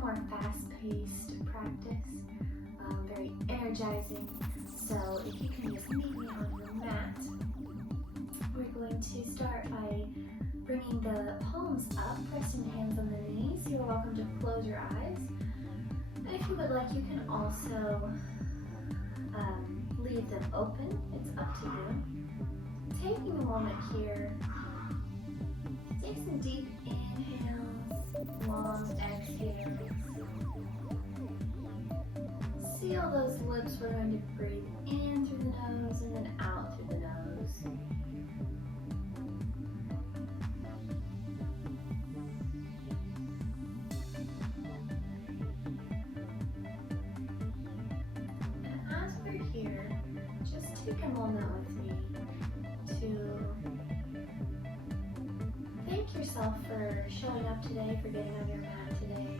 more fast-paced practice, very energizing. So if you can just meet me on your mat, we're going to start by bringing the palms up, pressing the hands on the knees. You're welcome to close your eyes. And if you would like, you can also leave them open. It's up to you. Taking a moment here, take some deep inhales, long exhales. Seal those lips. We're going to breathe in through the nose and then out through the nose. And as we're here, just take a moment with me to thank yourself for showing up today, for getting on your mat today.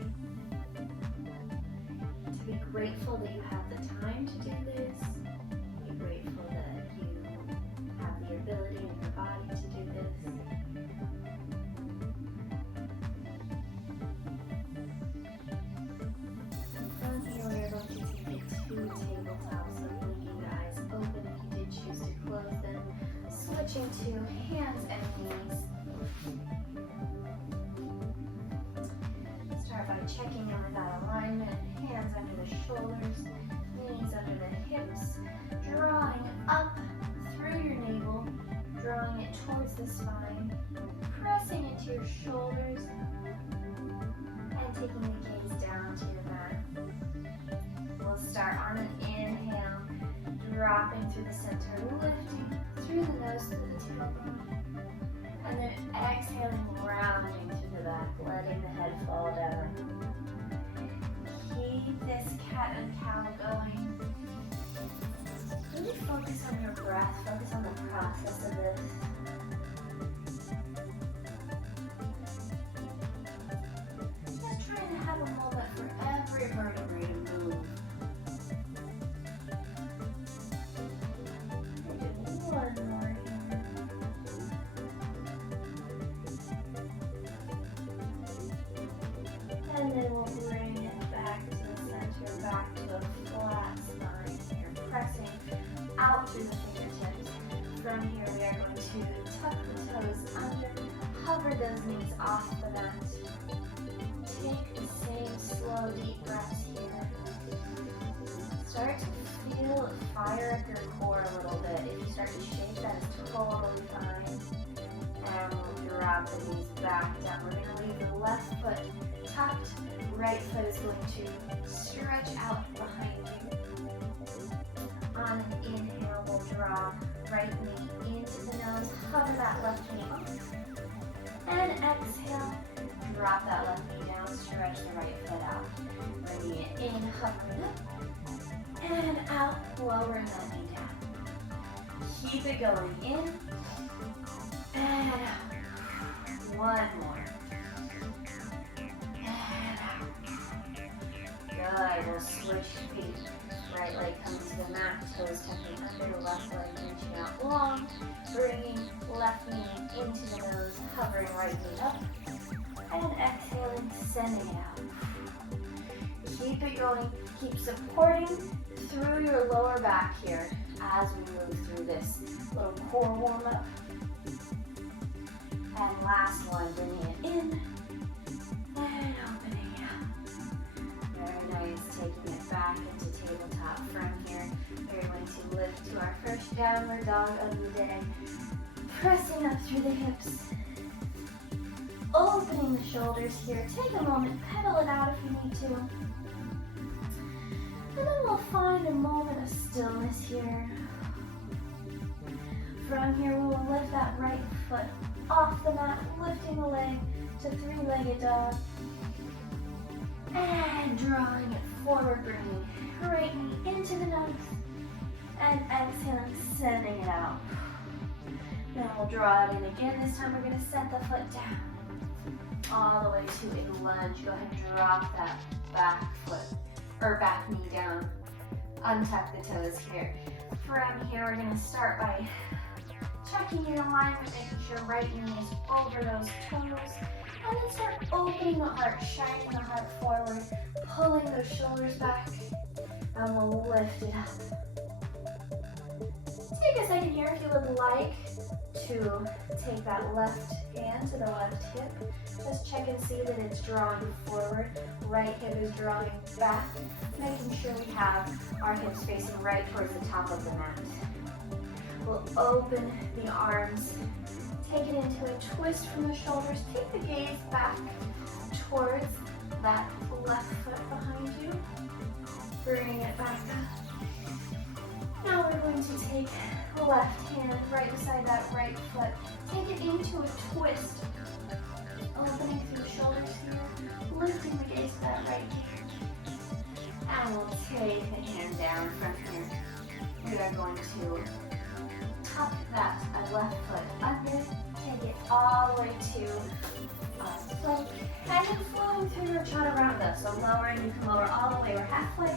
To be grateful that you have the time to do this. Be grateful that you have the ability in your body to do this. And from here we are going to take it to tabletops, so blinking the eyes open if you did choose to close them. Switching to hands and knees. Start by checking in with that alignment. Hands under the shoulders, knees under the hips, drawing up through your navel, drawing it towards the spine, pressing into your shoulders, and taking the gaze down to your mat. We'll start on an inhale, dropping through the center, lifting through the nose to the tailbone, and then exhaling, rounding through the back, letting the head fall down. Keep this cat and cow going. Really focus on your breath, focus on the process of this. Just trying to have a moment for every vertebrae to move. One more here. And then we'll bring it back to the center, back to a flat spine here, pressing out through the fingertips. From here we are going to tuck the toes under, hover those knees off the mat. Take the same slow, deep breaths here. Start to feel it fire up your core a little bit. If you start to shake, that is totally fine. And we'll drop the knees back down. We're going to leave the left foot tucked, right foot is going to stretch out behind you. On an inhale, we'll draw right knee into the nose, hover that left knee up. And exhale, drop that left knee down, stretch the right foot out. Bringing it in, hovering up, and out, lowering that knee down. Keep it going in, and out. One more. Good, we'll switch feet. Right leg comes to the mat, toes tucking under, left leg reaching out long, bringing left knee into the nose, hovering right knee up, and exhaling, sending it out. Keep it going, keep supporting through your lower back here as we move through this little core warm-up. And last one, bringing it in, and opening out. Very nice, taking it back into tabletop. From here, we're going to lift to our first downward dog of the day. Pressing up through the hips. Opening the shoulders here. Take a moment, pedal it out if you need to. And then we'll find a moment of stillness here. From here, we will lift that right foot off the mat, lifting the leg to three-legged dog. And drawing it forward, bringing right knee into the nose. And exhaling, sending it out. Then we'll draw it in again. This time we're going to set the foot down. All the way to a lunge. Go ahead and drop that back foot, or back knee down. Untuck the toes here. From here, we're going to start by checking in alignment, making sure right knee is over those toes. And then start opening the heart, shining the heart forward, pulling those shoulders back, and we'll lift it up. Take a second here if you would like to take that left hand to the left hip. Just check and see that it's drawing forward. Right hip is drawing back, making sure we have our hips facing right towards the top of the mat. We'll open the arms, take it into a twist from the shoulders. Take the gaze back towards that left foot behind you. Bringing it back up. Now we're going to take the left hand right beside that right foot. Take it into a twist. Opening through the shoulders here. Lifting the gaze to that right ear. And we'll take the hand down from here. We are going to tuck that left foot under. Take it all the way to plank. And then flowing through your chaturanga. So lowering, you can lower all the way or halfway.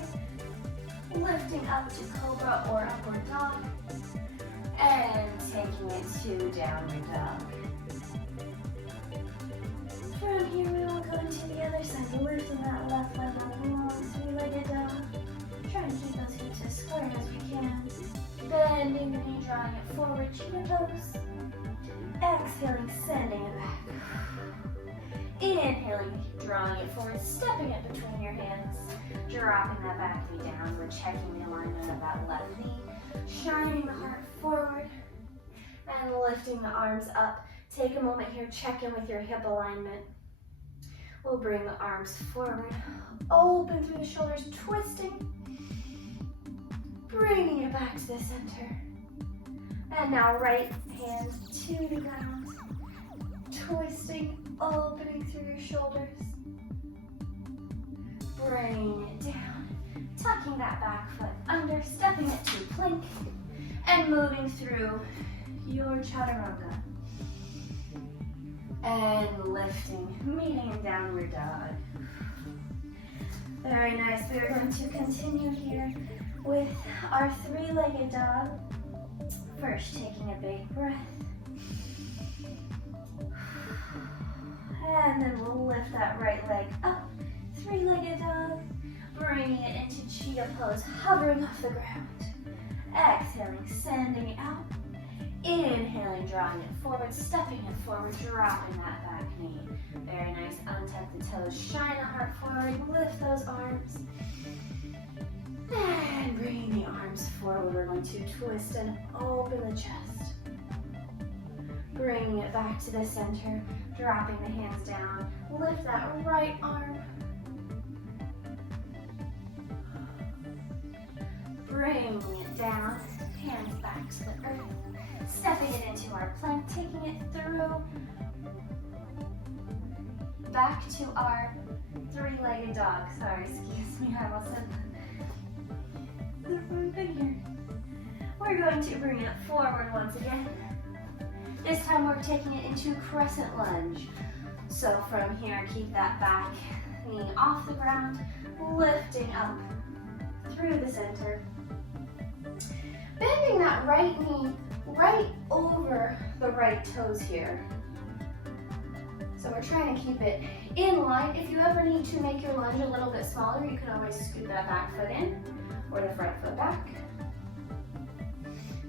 Lifting up to cobra or upward dog. And taking it to downward dog. From here we will go into the other side, lifting that left leg up long, three-legged dog. Try to keep those hips as square as we can. Bending the knee, drawing it forward, chin pose. Exhaling, sending it back. Inhaling, drawing it forward, stepping it between your hands. Dropping that back knee down. We're checking the alignment of that left knee. Shining the heart forward. And lifting the arms up. Take a moment here, check in with your hip alignment. We'll bring the arms forward. Open through the shoulders, twisting. Bringing it back to the center. And now right hand to the ground. Twisting, opening through your shoulders. Bringing it down. Tucking that back foot under, stepping it to plank. And moving through your chaturanga. And lifting, meeting in downward dog. Very nice. We are going to continue here with our three-legged dog. First, taking a big breath. And then we'll lift that right leg up. Three-legged dog. Bringing it into cheetah pose, hovering off the ground. Exhaling, sending it out. Inhaling, drawing it forward, stepping it forward, dropping that back knee. Very nice. Untuck the toes, shine the heart forward, lift those arms. And bring the arms forward. We're going to twist and open the chest. Bringing it back to the center, dropping the hands down. Lift that right arm. Bringing it down, hands back to the earth. Stepping it into our plank, taking it through, back to our three-legged dog. Sorry, excuse me, I almost said the wrong thing here. We're going to bring it forward once again. This time we're taking it into crescent lunge. So from here, keep that back knee off the ground, lifting up through the center. Bending that right knee right over the right toes here. So we're trying to keep it in line. If you ever need to make your lunge a little bit smaller, you can always scoot that back foot in or the front foot back.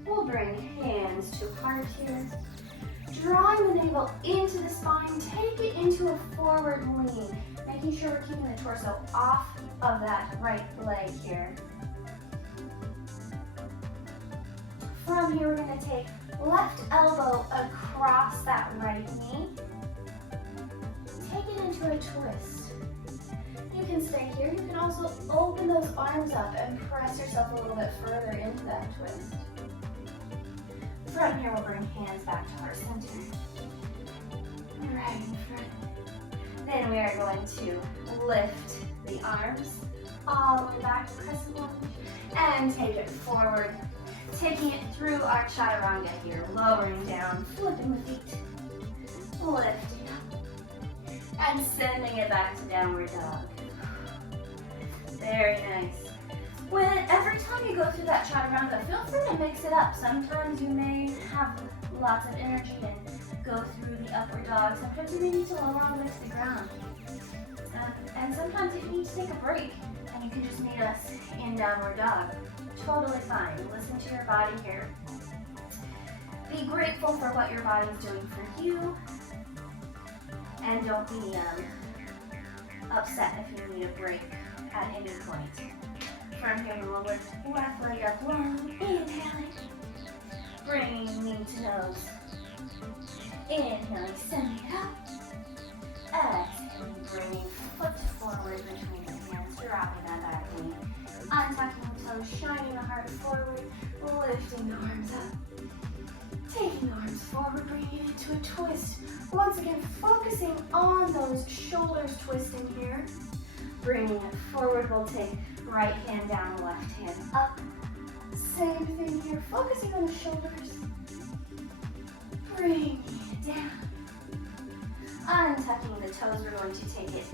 We'll bring hands to heart here. Drawing the navel into the spine, take it into a forward lean, making sure we're keeping the torso off of that right leg here. From here, we're going to take left elbow across that right knee. Take it into a twist. You can stay here. You can also open those arms up and press yourself a little bit further into that twist. From here, we'll bring hands back to our center. Right in front. Then we are going to lift the arms all the way back to crescent lunge and take it forward. Taking it through our chaturanga here, lowering down, flipping the feet, lifting up, and sending it back to downward dog. Very nice. Every time you go through that chaturanga, feel free to mix it up. Sometimes you may have lots of energy and go through the upward dog. Sometimes you may need to lower all the way to the ground. And sometimes if you need to take a break, and you can just meet us in downward dog. Totally fine. Listen to your body here. Be grateful for what your body is doing for you. And don't be upset if you need a break at any point. From here, we will lift left leg up long. Inhaling. Bringing knee to nose. Inhaling, send it up. Exhaling, bringing foot forward between the hands, dropping that back knee. Untucking the toes, shining the heart forward, lifting the arms up. Taking the arms forward, bringing it into a twist. Once again, focusing on those shoulders twisting here. Bringing it forward, we'll take right hand down, left hand up. Same thing here, focusing on the shoulders. Bringing it down. Untucking the toes, we're going to take it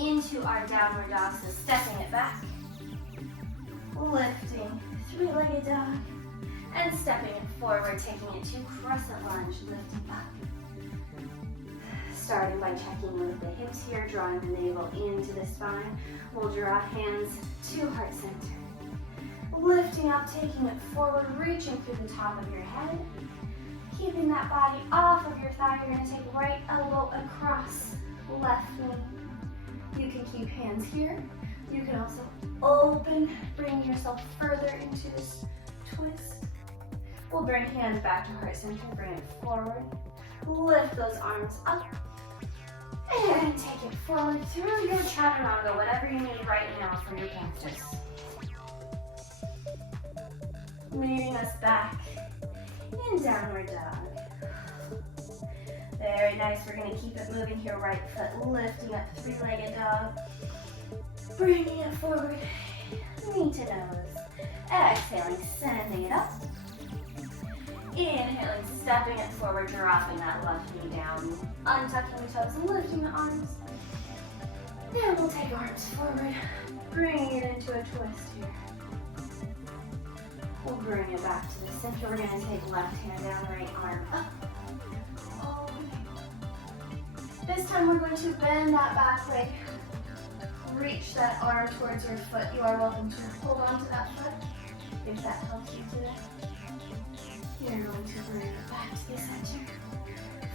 into our downward dog, so stepping it back. Lifting, three-legged dog. And stepping it forward, taking it to crescent lunge, lifting up. Starting by checking with the hips here, drawing the navel into the spine. We'll draw hands to heart center. Lifting up, taking it forward, reaching through the top of your head. Keeping that body off of your thigh, you're going to take right elbow across left knee. You can keep hands here. You can also open, bring yourself further into this twist. We'll bring hands back to heart center, bring it forward. Lift those arms up. And take it forward through your chaturanga, whatever you need right now for your practice. Meeting us back in downward dog. Very nice. We're going to keep it moving here. Right foot lifting up, three-legged dog. Bringing it forward, knee to nose. Exhaling, sending it up. Inhaling, stepping it forward, dropping that left knee down. Untucking the toes and lifting the arms. Then we'll take arms forward, bringing it into a twist here. We'll bring it back to the center. We're going to take left hand down, right arm up. This time we're going to bend that back leg. Reach that arm towards your foot. You are welcome to hold on to that foot if that helps you today. You're going to bring it back to the center.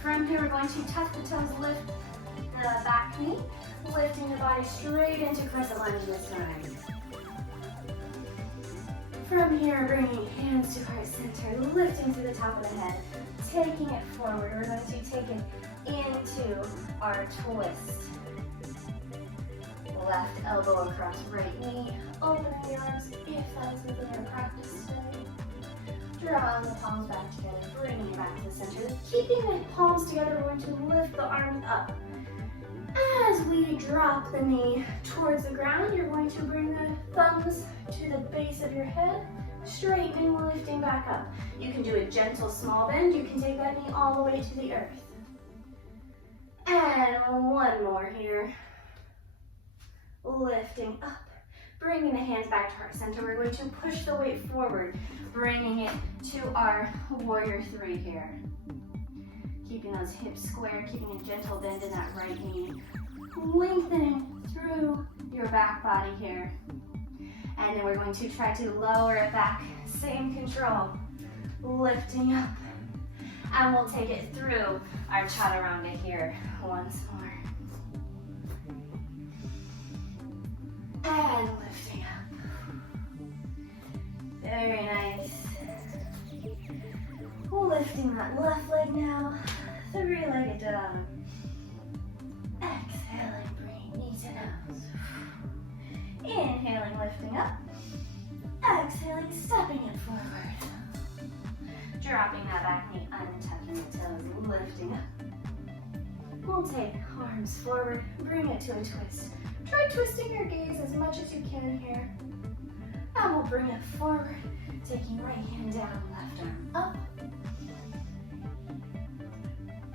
From here, we're going to tuck the toes, lift the back knee, lifting the body straight into crescent lunge this time. From here, bringing hands to heart center, lifting to the top of the head, taking it forward. We're going to take it into our twist. Left elbow across right knee, opening the arms if that is within your practice today. Drawing the palms back together, bringing it back to the center. Keeping the palms together, we're going to lift the arms up. As we drop the knee towards the ground, you're going to bring the thumbs to the base of your head, straightening, lifting back up. You can do a gentle small bend. You can take that knee all the way to the earth. And one more here. Lifting up, bringing the hands back to heart center. We're going to push the weight forward, bringing it to our warrior three here. Keeping those hips square, keeping a gentle bend in that right knee. Lengthening through your back body here. And then we're going to try to lower it back. Same control. Lifting up. And we'll take it through our chaturanga here once more. And lifting up. Very nice. Lifting that left leg now. Three-legged dog. Exhaling, bringing knee to nose. Inhaling, lifting up. Exhaling, stepping it forward. Dropping that back knee, untucking the toes, lifting up. We'll take arms forward, bring it to a twist. Try twisting your gaze as much as you can here. And we'll bring it forward, taking right hand down, left arm up.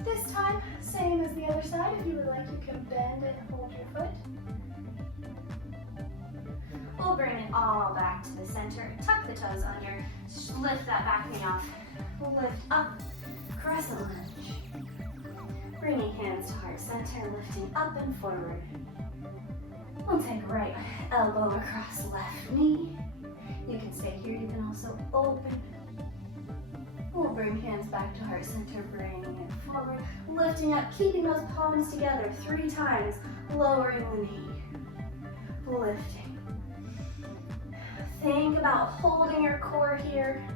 This time, same as the other side. If you would like, you can bend and hold your foot. We'll bring it all back to the center. Tuck the toes under. Lift that back knee off. Lift up. Crescent lunge. Bringing hands to heart center, lifting up and forward. We'll take right elbow across left knee. You can stay here, you can also open. We'll bring hands back to heart center, bringing it forward, lifting up, keeping those palms together 3 times, lowering the knee, lifting. Think about holding your core here.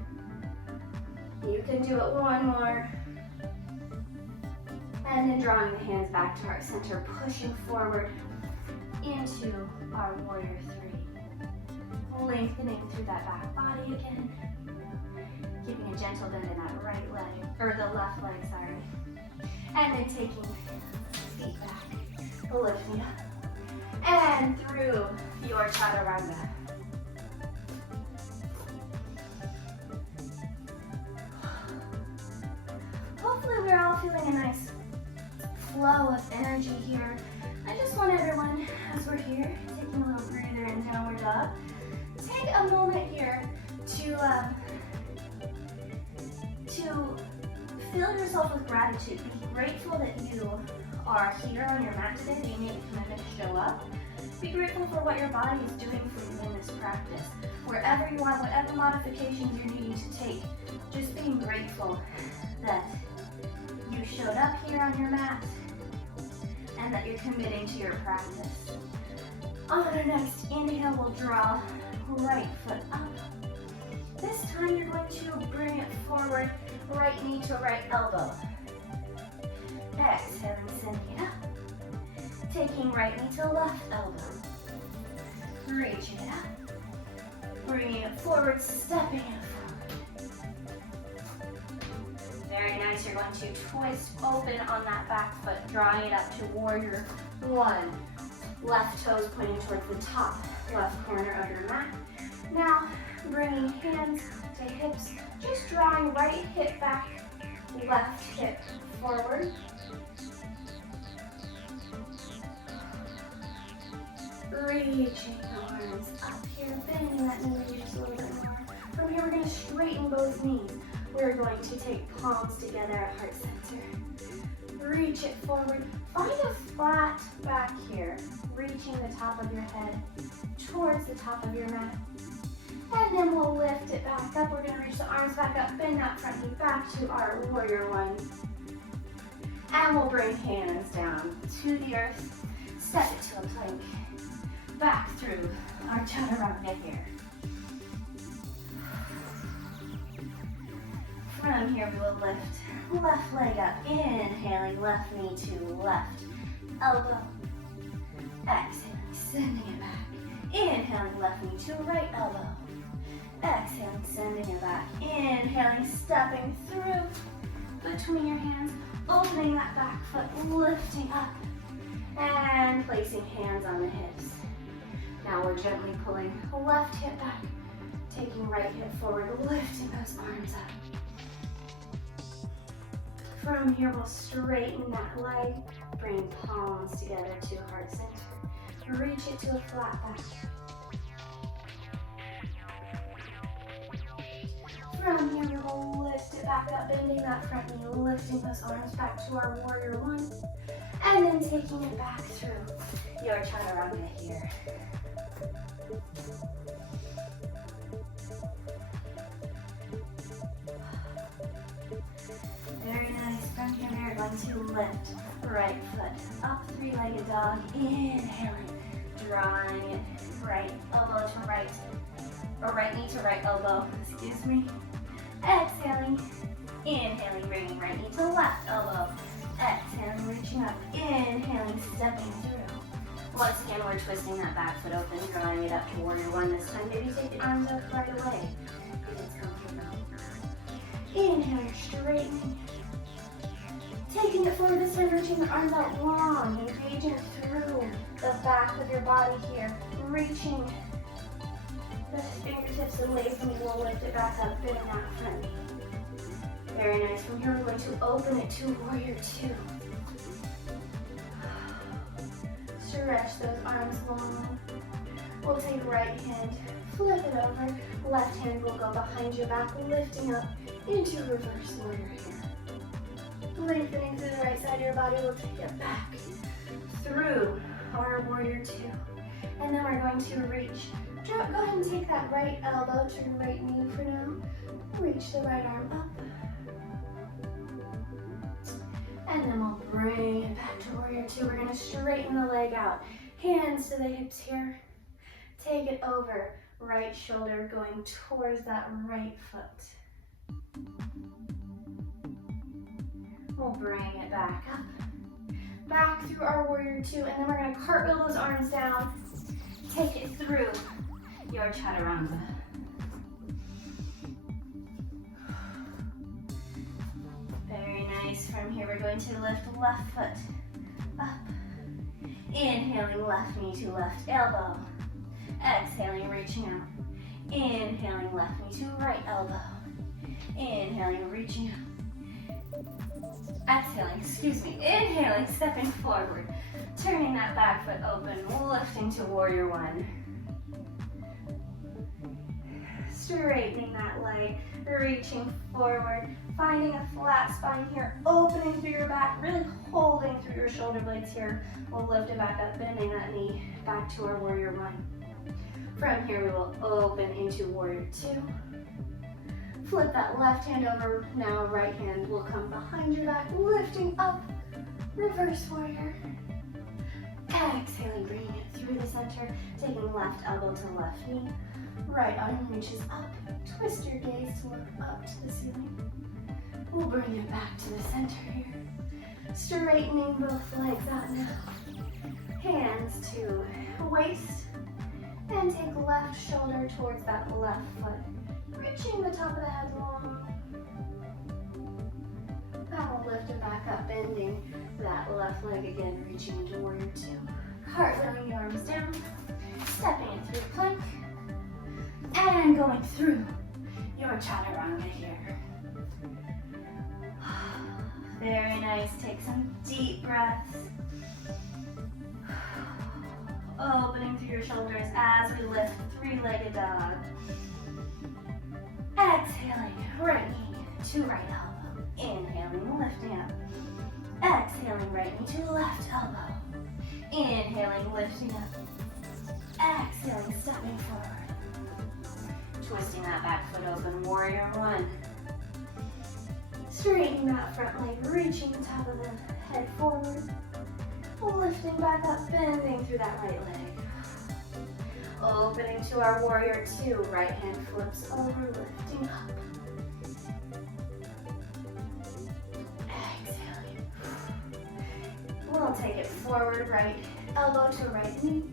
You can do it 1 more. And then drawing the hands back to heart center, pushing forward into our warrior 3. Lengthening through that back body again. Keeping a gentle bend in that right leg, or the left leg, sorry. And then taking feet back, lifting up. And through your chaturanga. Hopefully we're all feeling a nice flow of energy here. I just want everyone, as we're here, taking a little breather in downward dog, take a moment here to fill yourself with gratitude. Be grateful that you are here on your mat today, that you made the commitment to show up. Be grateful for what your body is doing for you in this practice. Wherever you are, whatever modifications you're needing to take, just being grateful that you showed up here on your mat and that you're committing to your practice. On our next inhale, we'll draw right foot up. This time you're going to bring it forward, right knee to right elbow. Exhaling, sending it up. Taking right knee to left elbow. Reaching it up. Bringing it forward, stepping it forward. Very nice. You're going to twist open on that back foot, drawing it up to warrior 1. Left toes pointing towards the top left corner of your mat. Now, bringing hands to hips, just drawing right hip back, left hip forward. Reaching the arms up here, bending that knee just a little bit more. From here, we're going to straighten both knees. We're going to take palms together at heart center. Reach it forward. Find a flat back here, reaching the top of your head towards the top of your mat. And then we'll lift it back up. We're going to reach the arms back up, bend that front knee back to our warrior 1. And we'll bring hands down to the earth, step it to a plank, back through our chaturanga here. From here, we will lift left leg up, inhaling left knee to left elbow. Exhaling, sending it back. Inhaling left knee to right elbow. Exhaling, sending it back. Inhaling, stepping through between your hands, opening that back foot, lifting up, and placing hands on the hips. Now we're gently pulling left hip back, taking right hip forward, lifting those arms up. From here, we'll straighten that leg, bring palms together to heart center. Reach it to a flat back. From here, we will lift it back up, bending that front knee, lifting those arms back to our warrior 1, and then taking it back through your chaturanga here. Very nice. From here, we're going to lift right foot up, 3-legged dog. Inhaling, drawing it right elbow to right, or right knee to right elbow, excuse me. Exhaling, inhaling, bringing right knee to left elbow. Exhaling, reaching up, inhaling, stepping through. Once again, we're twisting that back foot open, drawing it up to warrior 1 this time. Maybe take the arms up right away if it's comfortable. Inhale, you're straightening. Taking it forward this time, reaching the arms out long, engaging through the back of your body here. Reaching the fingertips and legs, and we will lift it back up, bending that front knee. Very nice. From here, we're going to open it to warrior 2. Stretch those arms long. We'll take right hand, flip it over. Left hand will go behind your back, lifting up into reverse warrior here. Lengthening through the right side of your body, we'll take it back through our warrior two. And then we're going to reach. Go ahead and take that right elbow to your right knee for now. Reach the right arm up. And then we'll bring it back to warrior two. We're gonna straighten the leg out. Hands to the hips here. Take it over. Right shoulder going towards that right foot. We'll bring it back up. Back through our warrior two, and then we're gonna cartwheel those arms down. Take it through your chaturanga. Very nice. From here, we're going to lift left foot up. Inhaling left knee to left elbow. Exhaling, reaching out. Inhaling left knee to right elbow. Inhaling, reaching out. Exhaling, inhaling, stepping forward. Turning that back foot open, lifting to warrior one. Straightening that leg, reaching forward, finding a flat spine here, opening through your back, really holding through your shoulder blades here. We'll lift it back up, bending that knee back to our warrior one. From here, we will open into warrior two. Flip that left hand over, now right hand will come behind your back, lifting up, reverse warrior. Exhaling, bringing it through the center, taking left elbow to left knee. Right arm reaches up, twist your gaze to look up to the ceiling. We'll bring it back to the center here. Straightening both legs out now. Hands to waist, and take left shoulder towards that left foot. Reaching the top of the head long. Now we'll lift it back up, bending that left leg again, reaching into warrior two. Cartwheeling the arms down, stepping it through plank, and going through your chaturanga here. Very nice. Take some deep breaths. Opening through your shoulders as we lift three-legged dog. Exhaling, right knee to right elbow. Inhaling, lifting up. Exhaling, right knee to left elbow. Inhaling, lifting up. Exhaling, stepping forward. Twisting that back foot open, warrior one. Straightening that front leg, reaching the top of the head forward. Lifting back up, bending through that right leg. Opening to our warrior two, right hand flips over, lifting up. Exhaling. We'll take it forward, right elbow to right knee.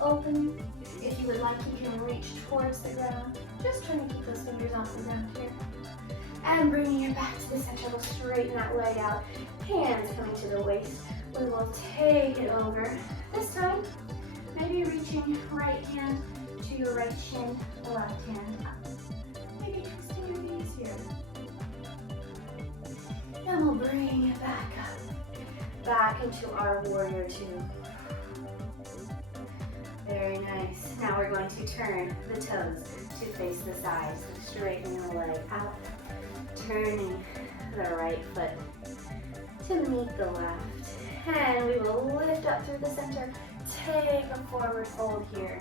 Open. If you would like, you can reach towards the ground. Just trying to keep those fingers off the ground here. And bringing it back to the center, we'll straighten that leg out. Hands coming to the waist. We will take it over. This time, maybe reaching right hand to your right shin, left hand up. Maybe twisting your knees here. And we'll bring it back up. Back into our warrior two. Very nice. Now we're going to turn the toes to face the sides. Straightening the leg out. Turning the right foot to meet the left. And we will lift up through the center. Take a forward fold here.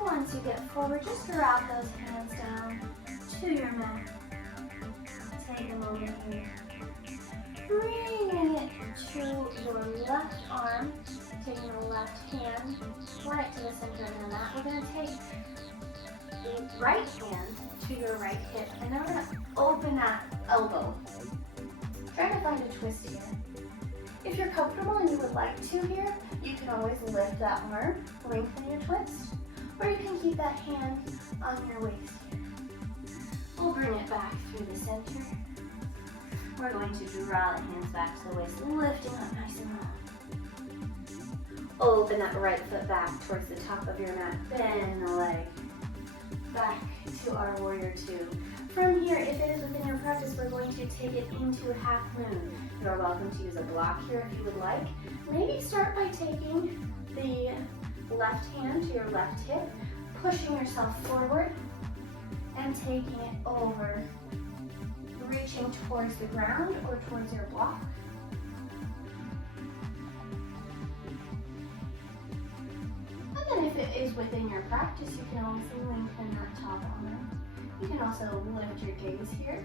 Once you get forward, just drop those hands down to your mat. Take a moment here. Bringing it to your left arm. Taking the left hand right to the center of the mat. We're going to take the right hand to your right hip, and then we're going to open that elbow. Try to find a twist here. If you're comfortable and you would like to here, you can always lift that arm, lengthen your twist, or you can keep that hand on your waist here. We'll bring it back through the center. We're going to draw the hands back to the waist, lifting up nice and long. Open that right foot back towards the top of your mat. Bend the leg. Back to our warrior two. From here, if it is within your practice, we're going to take it into a half moon. You're welcome to use a block here if you would like. Maybe start by taking the left hand to your left hip, pushing yourself forward, and taking it over, reaching towards the ground or towards your block. And then if it is within your practice, you can always lengthen that top arm. You can also lift your gaze here.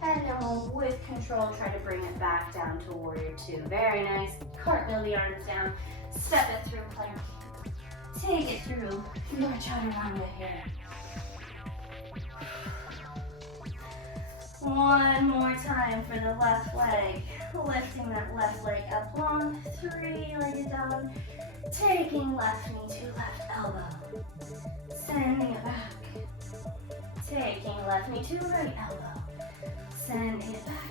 And then we'll, with control, try to bring it back down to warrior two. Very nice. Cartwheel the arms down. Step it through plank. Take it through your chaturanga here. One more time for the left leg. Lifting that left leg up long. Three-legged dog. Taking left knee to left elbow. Sending it back. Taking left knee to right elbow. Sending it back.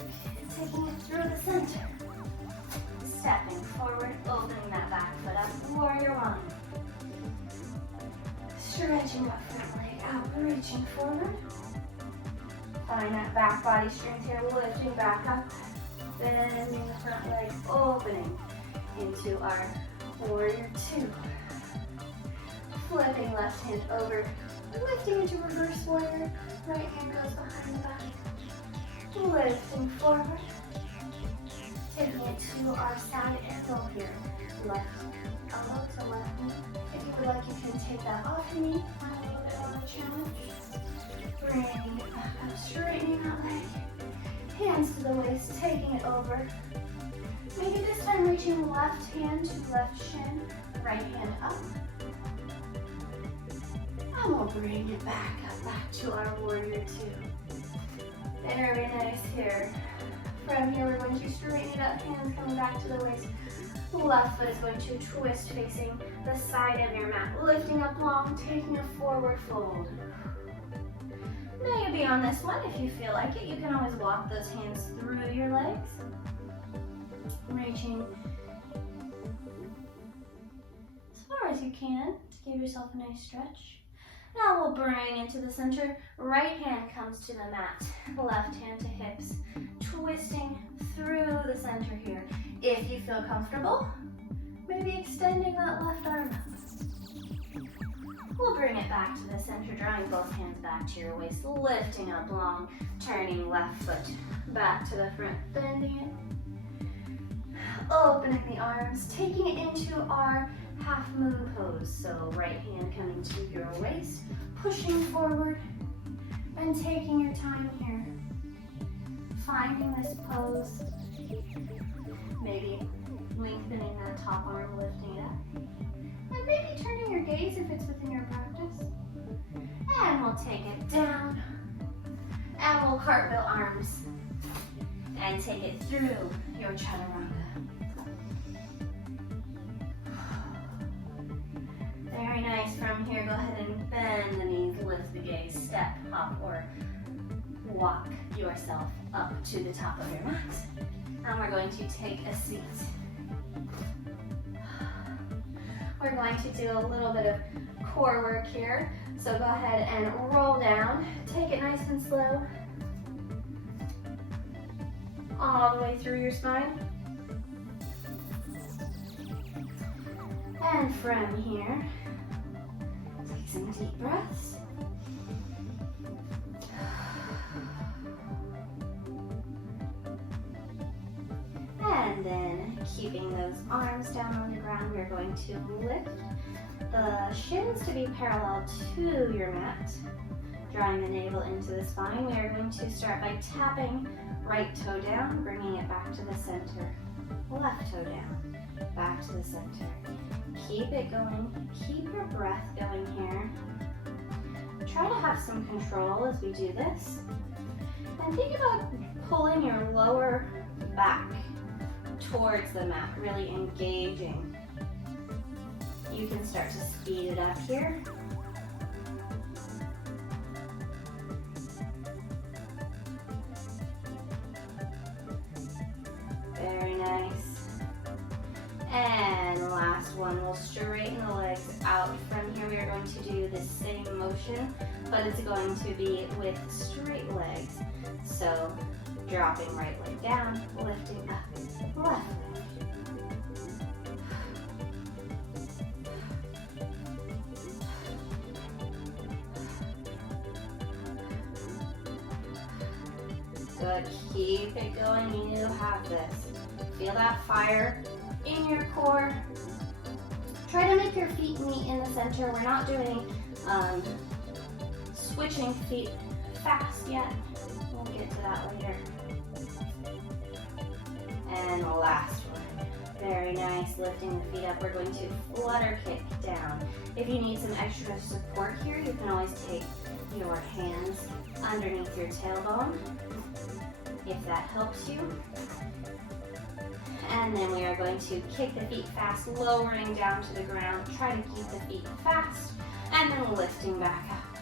Taking it through the center. Stepping forward, opening that back foot up. Warrior one. Stretching that front leg out, reaching forward. Find that back body strength here, lifting back up. Bending the front leg, opening into our warrior two. Flipping left hand over, lifting into reverse warrior. Right hand goes behind the back. Lifting forward. Taking it to our side angle here. Left elbow to left knee. If you would like, you can take that off your knee. Find a little bit of a challenge. Bringing it back up, straightening that leg. Hands to the waist, taking it over. Maybe this time reaching left hand to left shin, right hand up. And we'll bring it back up, back to our warrior two. Very nice here. From here, we're going to straighten it up, hands coming back to the waist. Left foot is going to twist facing the side of your mat, lifting up long, taking a forward fold. Maybe on this one, if you feel like it, you can always walk those hands through your legs. Reaching as far as you can to give yourself a nice stretch. Now we'll bring into the center. Right hand comes to the mat, left hand to hips, twisting through the center here. If you feel comfortable, maybe extending that left arm up. We'll bring it back to the center, drawing both hands back to your waist, lifting up long, turning left foot back to the front, bending it. Opening the arms, taking it into our half moon pose. So right hand coming to your waist, pushing forward, and taking your time here. Finding this pose, maybe lengthening that top arm, lifting it up. And maybe turning your gaze if it's within your practice. And we'll take it down. And we'll cartwheel arms. And take it through your chaturanga. Very nice. From here, go ahead and bend the knees, lift the gaze, step, hop, or walk yourself up to the top of your mat. And we're going to take a seat. We're going to do a little bit of core work here. So go ahead and roll down. Take it nice and slow. All the way through your spine. And from here, take some deep breaths. And then keeping those arms down on the ground, we're going to lift the shins to be parallel to your mat. Drawing the navel into the spine, we are going to start by tapping right toe down, bringing it back to the center. Left toe down, back to the center. Keep it going. Keep your breath going here. Try to have some control as we do this. And think about pulling your lower back towards the mat, really engaging. You can start to speed it up here. Very nice. And last one, we'll straighten the legs out. From here, we are going to do the same motion, but it's going to be with straight legs. So dropping right leg down, lifting up, left leg. Good. Keep it going. You have this. Feel that fire in your core. Try to make your feet meet in the center. We're not doing switching feet fast yet. We'll get to that later. And the last one. Very nice. Lifting the feet up. We're going to flutter kick down. If you need some extra support here, you can always take your hands underneath your tailbone, if that helps you. And then we are going to kick the feet fast, lowering down to the ground. Try to keep the feet fast, and then lifting back up.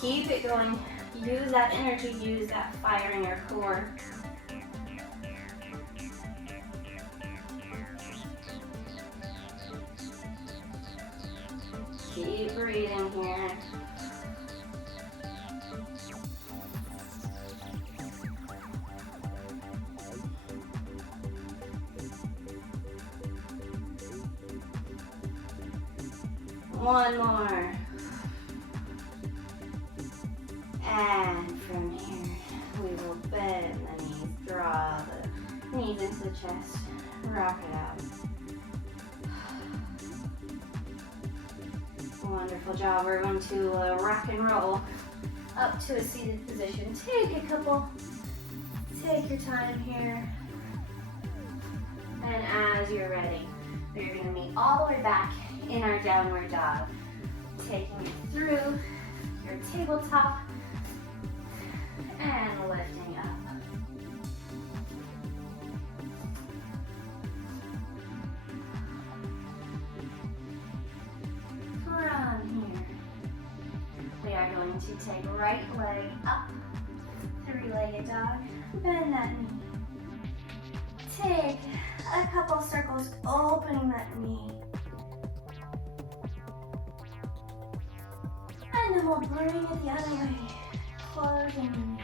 Keep it going. Use that energy, use that fire in your core. Keep breathing here. One more. And from here, we will bend the knees, draw the knees into the chest, rock it out. Wonderful job. We're going to rock and roll up to a seated position. Take your time here. And as you're ready, you're going to meet all the way back in our downward dog. Taking it through your tabletop and lifting up. From here, we are going to take right leg up, three-legged dog, bend that knee. Take a couple circles, opening that knee. And then we'll bring it the other way, closing.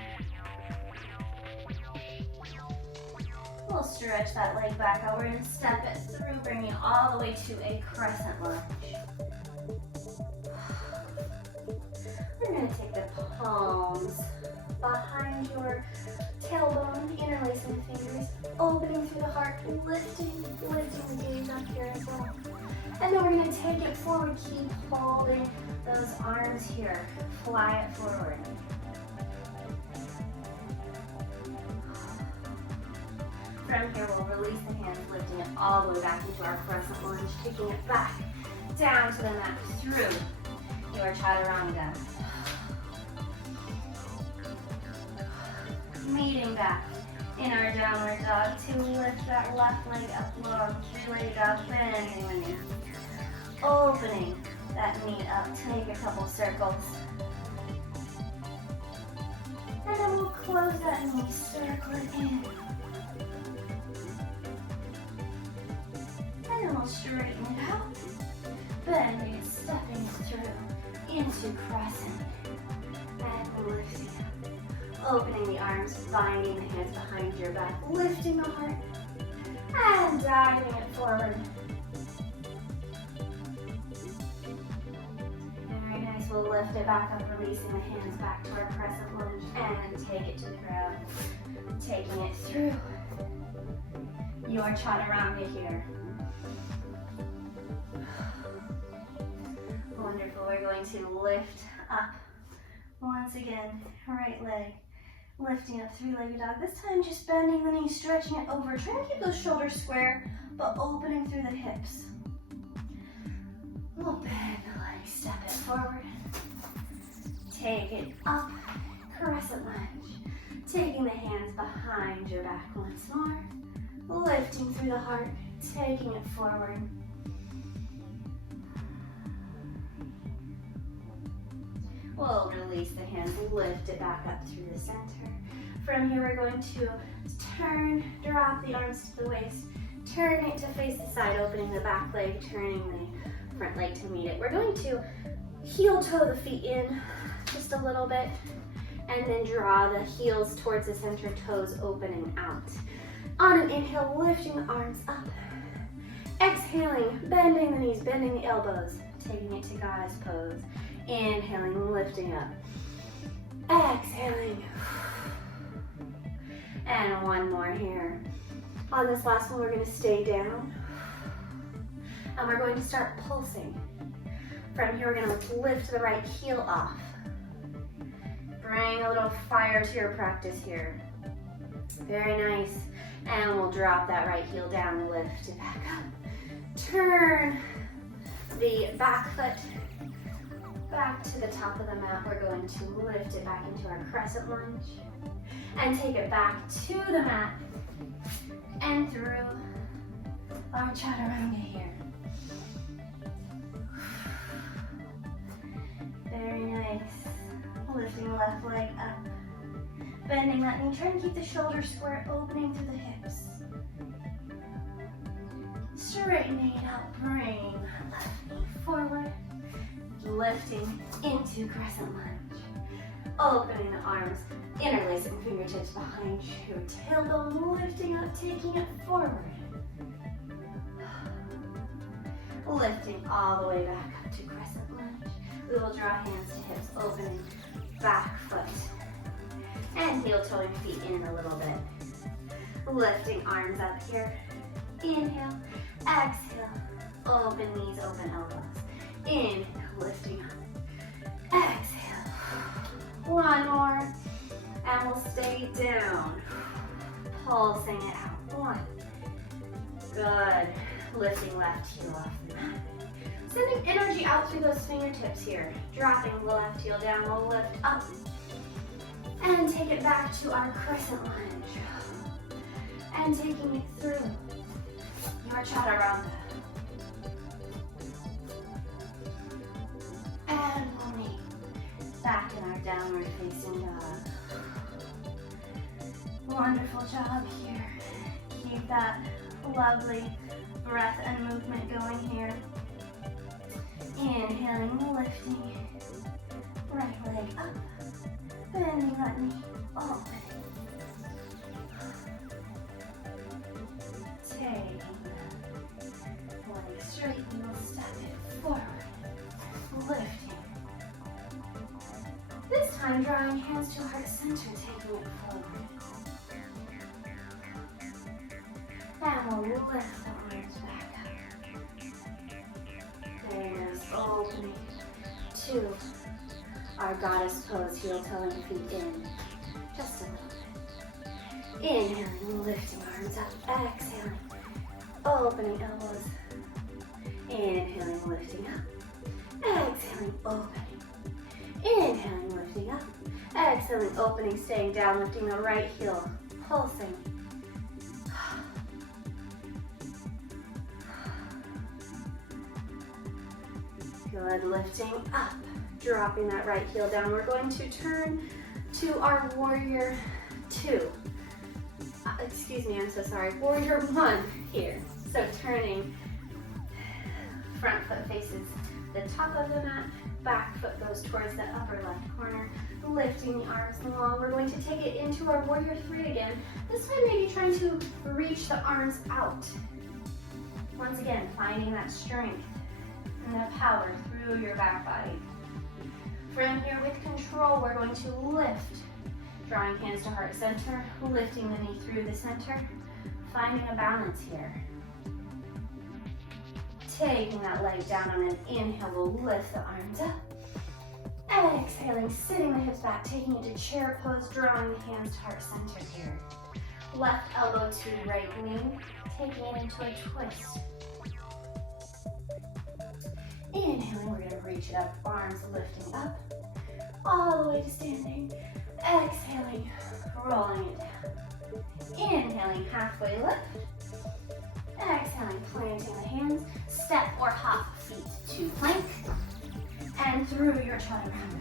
We'll stretch that leg back out. We're going to step it through, bringing it all the way to a crescent lunge. We're going to take the palms behind your tailbone, interlacing the fingers, opening through the heart, lifting the gaze up here as well. And then we're going to take it forward, keep holding those arms here, fly it forward. From here, we'll release the hands, lifting it all the way back into our crescent lunge, taking it back down to the mat through your chaturanga. Meeting back in our downward dog to lift that left leg up long, three-legged dog, bending the knee. Opening that knee up, take a couple circles. And then we'll close that knee, circle it in. And then we'll straighten it out, bending it, stepping it through into crescent. And lifting up. Opening the arms, binding the hands behind your back, lifting the heart, and diving it forward. Very nice. We'll lift it back up, releasing the hands back to our crescent lunge, and take it to the ground. Taking it through your chaturanga here. Wonderful. We're going to lift up once again, right leg. Lifting up, three-legged dog. This time just bending the knee, stretching it over. Try to keep those shoulders square, but opening through the hips. We'll bend the leg, step it forward. Take it up, crescent lunge. Taking the hands behind your back once more. Lifting through the heart, taking it forward. We'll release the hands, lift it back up through the center. From here, we're going to turn, drop the arms to the waist, turn it to face the side, opening the back leg, turning the front leg to meet it. We're going to heel toe the feet in just a little bit, and then draw the heels towards the center, toes opening out. On an inhale, lifting the arms up. Exhaling, bending the knees, bending the elbows, taking it to goddess pose. Inhaling, lifting up. Exhaling. And one more here. On this last one, we're going to stay down. And we're going to start pulsing. From here, we're going to lift the right heel off. Bring a little fire to your practice here. Very nice. And we'll drop that right heel down, lift it back up. Turn the back foot back to the top of the mat. We're going to lift it back into our crescent lunge and take it back to the mat and through our chaturanga here. Very nice. Lifting the left leg up. Bending that knee. Try and keep the shoulders square, opening through the hips. Straightening it out. Bring left knee forward. Lifting into crescent lunge. Opening the arms. Interlacing fingertips behind you. Tailbone lifting up, taking it forward. Lifting all the way back up to crescent lunge. We will draw hands to hips, opening back foot. And heel toeing feet in a little bit. Lifting arms up here. Inhale, exhale. Open knees, open elbows. Inhale, lifting up. Exhale. One more. And we'll stay down. Pulsing it out. One. Good. Lifting left heel off the mat. Sending energy out through those fingertips here. Dropping the left heel down. We'll lift up. And take it back to our crescent lunge. And taking it through your chaturanga. And we'll meet back in our downward facing dog. Wonderful job here. Keep that lovely breath and movement going here. Inhaling, lifting, right leg up. Bending that knee, open. Taking that leg straight, and we'll step it forward. Lifting. This time, drawing hands to heart center, taking it forward. And we'll lift the arms back up. There's opening. 2. Our goddess pose, heel toeing feet in. Just a little bit. Inhaling, lifting arms up. Exhaling, opening elbows. Inhaling, lifting up. Exhaling, opening. Inhaling, lifting up. Exhaling, opening, staying down, lifting the right heel. Pulsing. Good, lifting up. Dropping that right heel down. We're going to turn to our warrior 2. Excuse me, I'm so sorry. Warrior 1 here. So turning, front foot faces the top of the mat, back foot goes towards the upper left corner, lifting the arms long. We're going to take it into our warrior 3 again. This time maybe trying to reach the arms out. Once again, finding that strength and that power through your back body. From here, with control, we're going to lift, drawing hands to heart center, lifting the knee through the center, finding a balance here. Taking that leg down on an inhale, we'll lift the arms up. Exhaling, sitting the hips back, taking it to chair pose, drawing the hands to heart center here. Left elbow to right knee, taking it into a twist. Inhaling, we're going to reach it up, arms lifting up, all the way to standing. Exhaling, rolling it down. Inhaling, halfway lift. Exhaling, planting the hands, step or hop feet to plank, and through your chaturanga.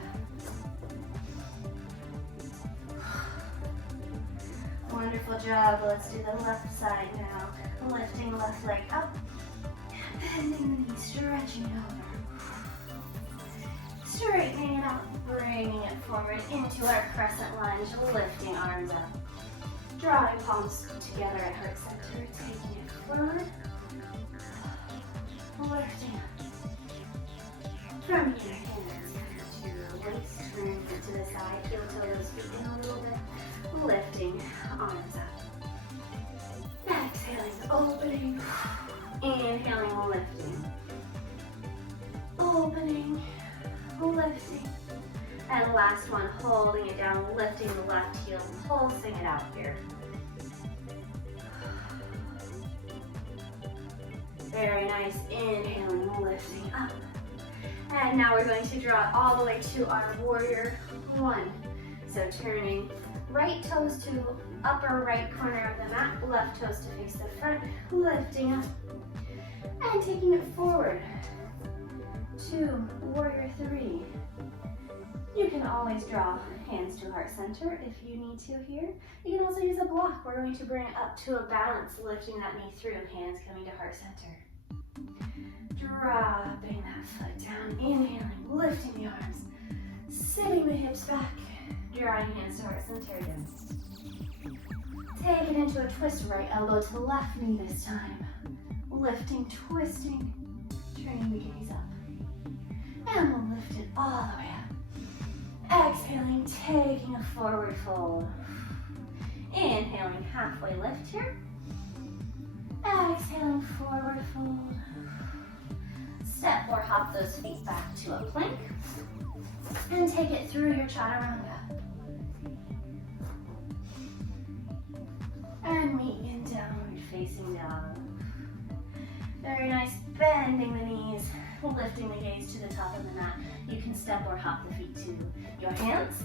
Wonderful job. Let's do the left side now. Lifting left leg up, bending the knee, stretching it over. Straightening it out, bringing it forward into our crescent lunge, lifting arms up. Drawing palms together at heart center, taking it forward. Lifting up. From here, hands come to your waist, turn feet to the side, heel toe those feet in a little bit, lifting arms up. Exhaling, opening, inhaling, lifting, opening, lifting. And last one, holding it down, lifting the left heel, pulsing it out here. Very nice, inhaling, lifting up. And now we're going to draw it all the way to our warrior one. So turning right toes to upper right corner of the mat, left toes to face the front, lifting up. And taking it forward to warrior three. You can always draw hands to heart center if you need to here. You can also use a block. We're going to bring it up to a balance, lifting that knee through, hands coming to heart center. Dropping that foot down, inhaling, lifting the arms, sitting the hips back, drawing hands to heart center again. Take it into a twist, right elbow to left knee this time. Lifting, twisting, turning the gaze up. And we'll lift it all the way up. Exhaling, taking a forward fold. Inhaling, halfway lift here. Exhaling, forward fold. Step or hop those feet back to a plank. And take it through your chaturanga. And meet in downward facing dog. Very nice, bending the knees, lifting the gaze to the top of the mat. You can step or hop the feet to your hands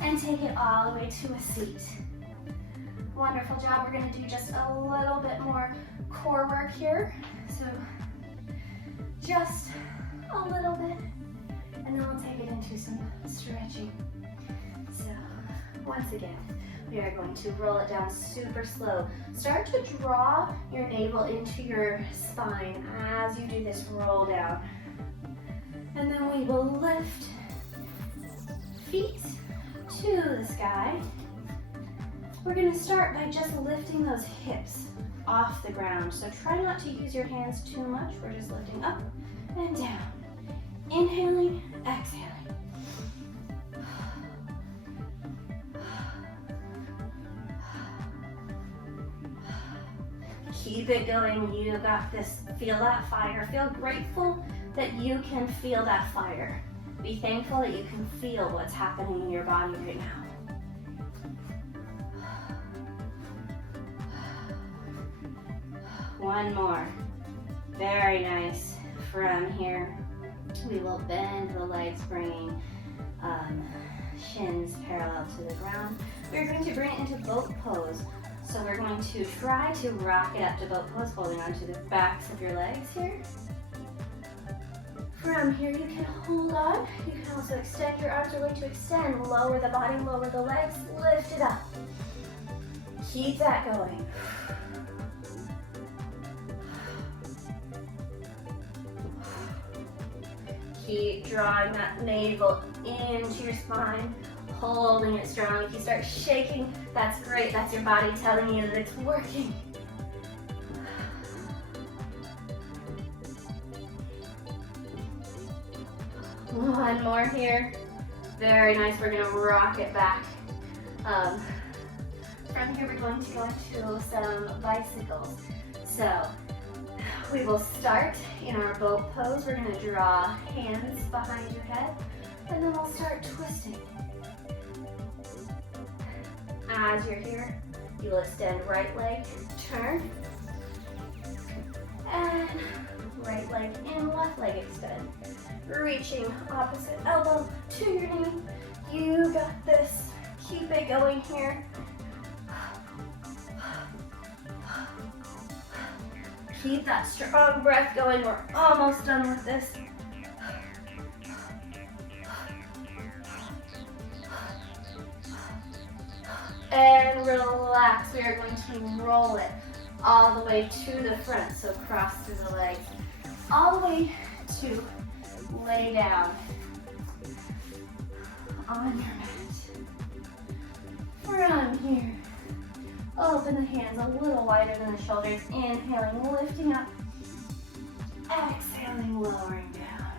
and take it all the way to a seat. Wonderful job. We're going to do just a little bit more core work here. So just a little bit, and then we'll take it into some stretching. So once again, we are going to roll it down super slow. Start to draw your navel into your spine as you do this roll down. And then we will lift feet to the sky. We're going to start by just lifting those hips off the ground. So try not to use your hands too much. We're just lifting up and down. Inhaling, exhaling. Keep it going. You got this. Feel that fire. Feel grateful that you can feel that fire. Be thankful that you can feel what's happening in your body right now. One more. Very nice. From here, we will bend the legs, bringing shins parallel to the ground. We're going to bring it into boat pose. So we're going to try to rock it up to boat pose, holding onto the backs of your legs here. From here, you can hold on. You can also extend your arms. We're going to extend, lower the body, lower the legs, lift it up. Keep that going. Keep drawing that navel into your spine, holding it strong. If you start shaking, that's great. That's your body telling you that it's working. One more here. Very nice. We're going to rock it back. From here, we're going to go into some bicycles. So we will start in our boat pose. We're going to draw hands behind your head, and then we'll start twisting. As you're here, you will extend right leg, turn, and right leg in, left leg extend. Reaching opposite elbow to your knee. You got this. Keep it going here. Keep that strong breath going. We're almost done with this. And relax. We are going to roll it all the way to the front. So cross through the legs. All the way to lay down on your mat. From here, open the hands a little wider than the shoulders. Inhaling, lifting up. Exhaling, lowering down.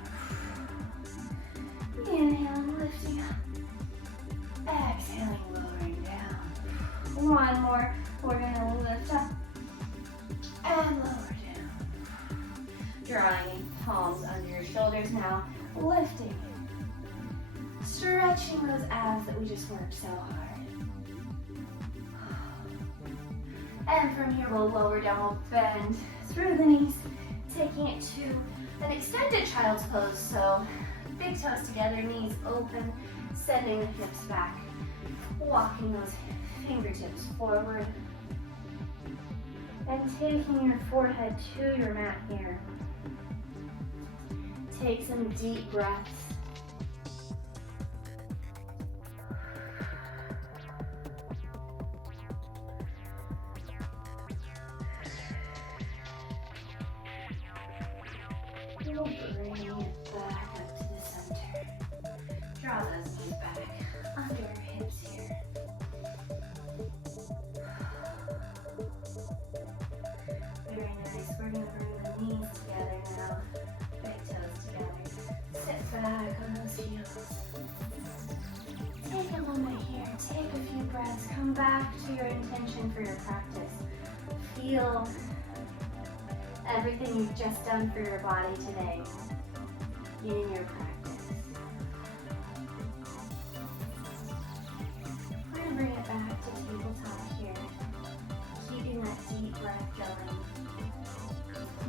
Inhaling, lifting. lifting up. Exhaling, lowering down. One more. We're gonna lift up and lower down. Drawing palms under your shoulders now. Lifting. Stretching those abs that we just worked so hard. And from here we'll lower down, we'll bend through the knees, taking it to an extended child's pose. So big toes together, knees open, sending the hips back, walking those fingertips forward, and taking your forehead to your mat here. Take some deep breaths. We'll bring it back up to the center. Draw those knees back under your hips here. Very nice. We're going to bring the knees together now. Big toes together. Sit back on those heels. Take a moment here. Take a few breaths. Come back to your intention for your practice. Feel everything you've just done for your body today in your practice. We're going to bring it back to tabletop here. Keeping that deep breath going.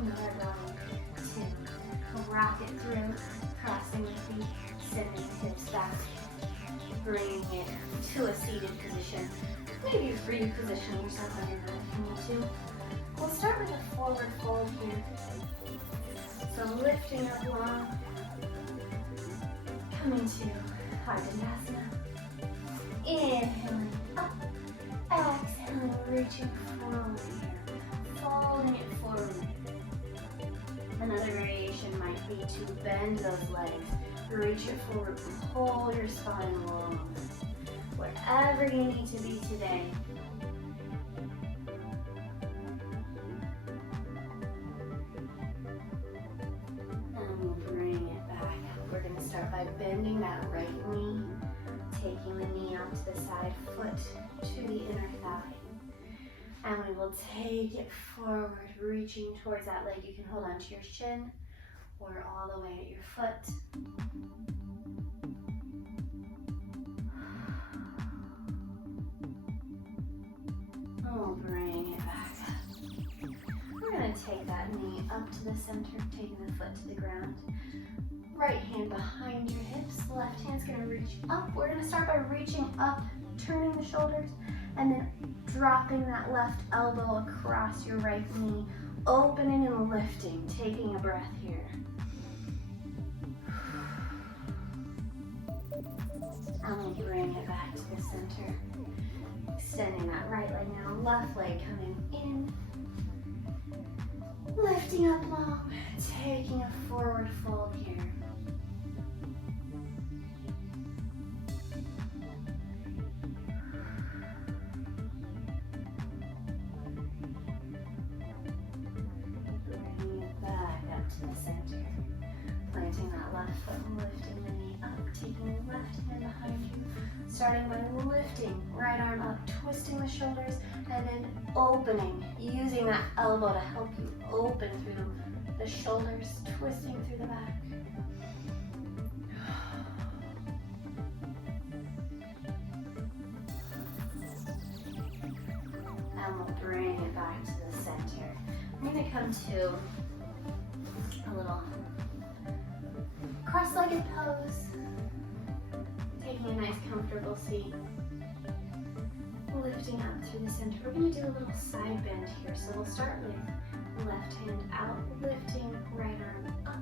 Now we're going to rock it through, crossing the feet, sending the hips back, bringing it to a seated position. Maybe reposition yourself on your mat if you need to. We'll start with a forward fold here. So lifting up long, coming to Vinyasa. Inhaling up, exhaling, reaching forward here, folding it forward. Another variation might be to bend those legs, reach it forward, pull your spine along. Wherever you need to be today. By bending that right knee, taking the knee out to the side, foot to the inner thigh. And we will take it forward, reaching towards that leg. You can hold onto your shin or all the way at your foot. Oh, bring it back up. We're going to take that knee up to the center, taking the foot to the ground. Right hand behind your hips, left hand's gonna reach up. We're gonna start by reaching up, turning the shoulders, and then dropping that left elbow across your right knee, opening and lifting, taking a breath here. And we'll bring it back to the center. Extending that right leg now, left leg coming in. Lifting up long, taking a forward fold here. To the center, planting that left foot, lifting the knee up, taking the left hand behind you, starting by lifting right arm up, twisting the shoulders, and then opening, using that elbow to help you open through the shoulders, twisting through the back. And we'll bring it back to the center. I'm going to come to a little cross-legged pose, taking a nice comfortable seat, lifting up through the center. We're going to do a little side bend here, so we'll start with left hand out, lifting right arm up,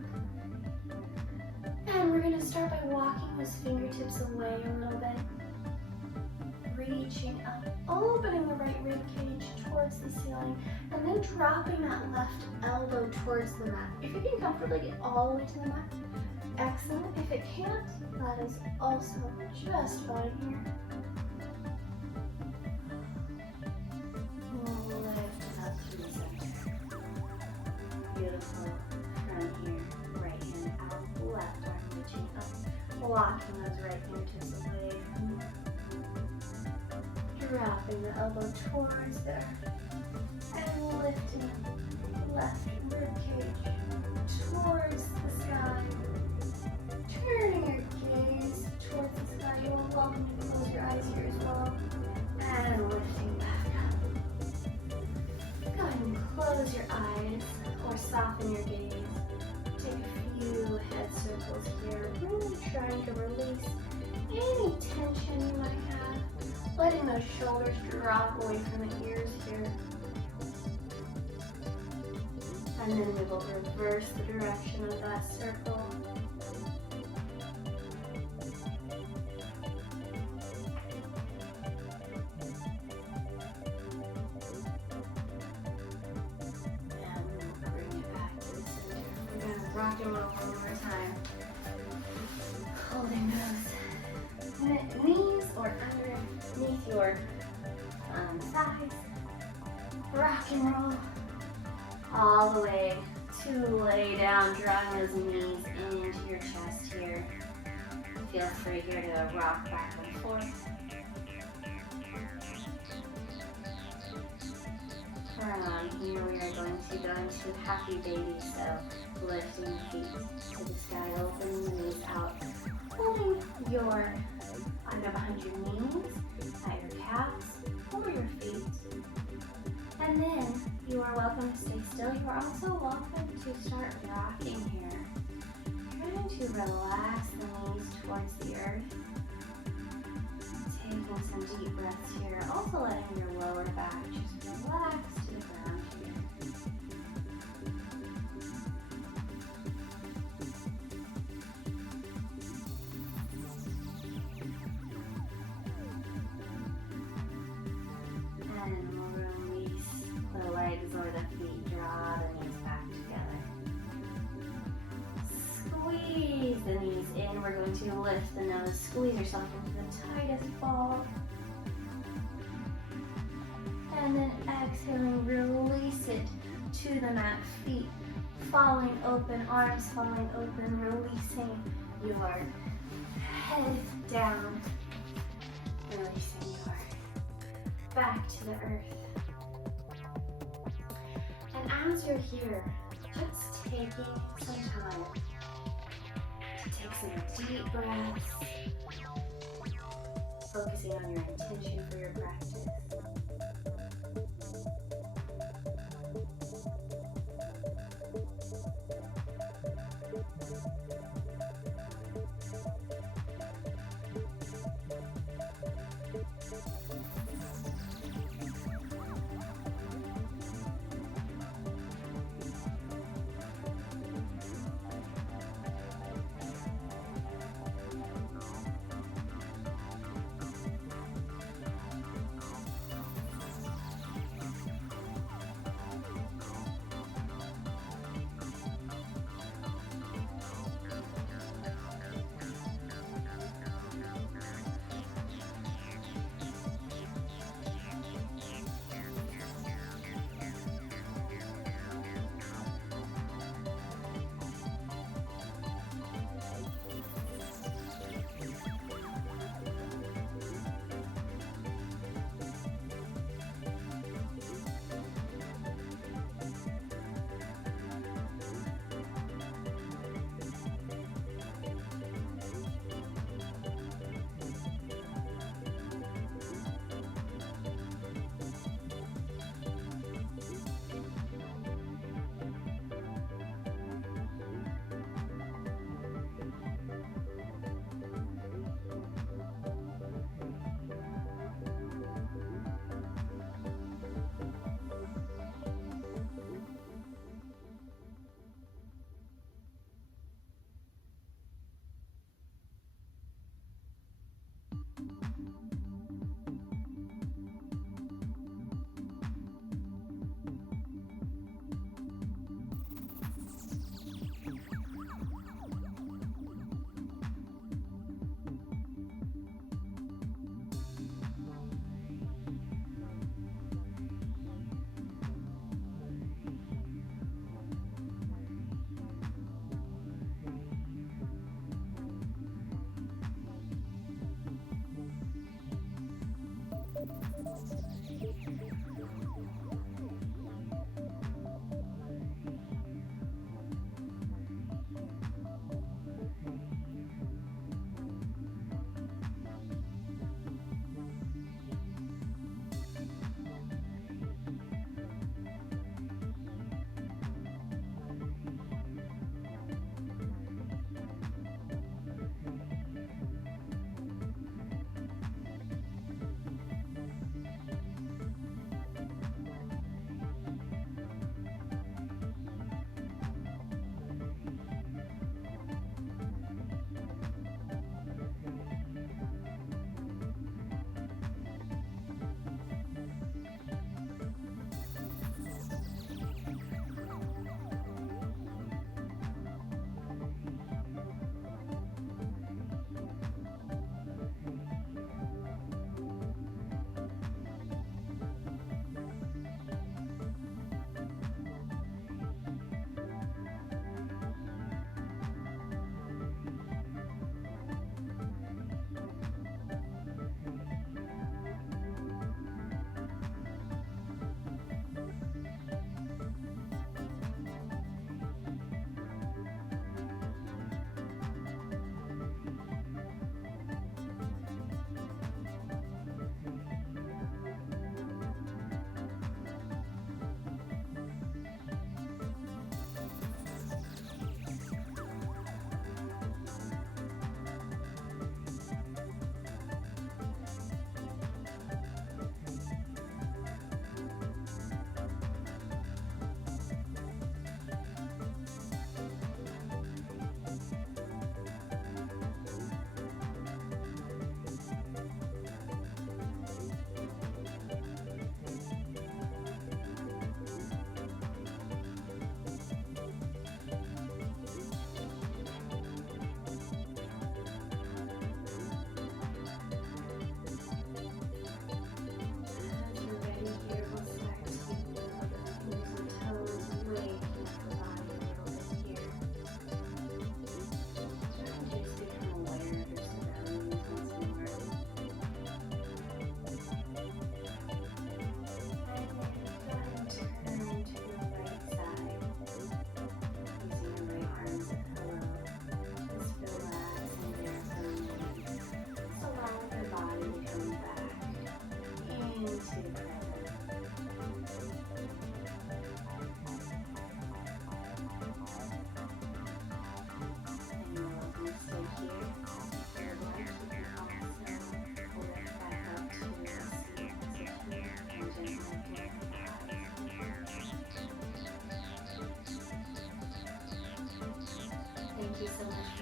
and we're going to start by walking those fingertips away a little bit, reaching up, opening the right rib cage towards the ceiling, and then dropping that left elbow towards the mat. If you can comfortably get all the way to the mat, excellent. If it can't, that is also just fine here. Lift up through the center. Beautiful. From here, right hand out, left arm reaching up, locking those right fingers dropping the elbow towards there and lifting left ribcage towards the sky. Turning your gaze towards the sky. You are welcome to close your eyes here as well. And lifting back up. Go ahead and close your eyes or soften your gaze. Take a few head circles here. Really trying to release any tension you might have. Letting those shoulders drop away from the ears here. And then we will reverse the direction of that circle. Rock and roll one more time. Holding those knees or underneath your thighs. Rock and roll all the way to lay down, drawing those knees into your chest here. Feel free here to rock back and forth. From here we are going to go into happy baby, so lifting the feet to the sky, opening the knees out, holding your either behind your knees, at your calves, or your feet. And then you are welcome to stay still. You are also welcome to start rocking here. Trying to relax the knees towards the earth. Taking some deep breaths here. Also letting your lower back just relax to the ground here. And we'll release the legs or the feet. Draw the knees back together. Squeeze the knees in. We're going to lift the nose. Squeeze yourself into the tightest ball. And then exhaling, release it to the mat. Feet falling open, arms falling open, releasing your head down. Releasing your back to the earth. And as you're here, just taking some time to take some deep breaths, focusing on your intention for your practice.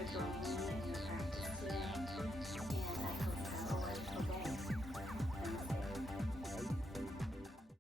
for joining me in your practice today.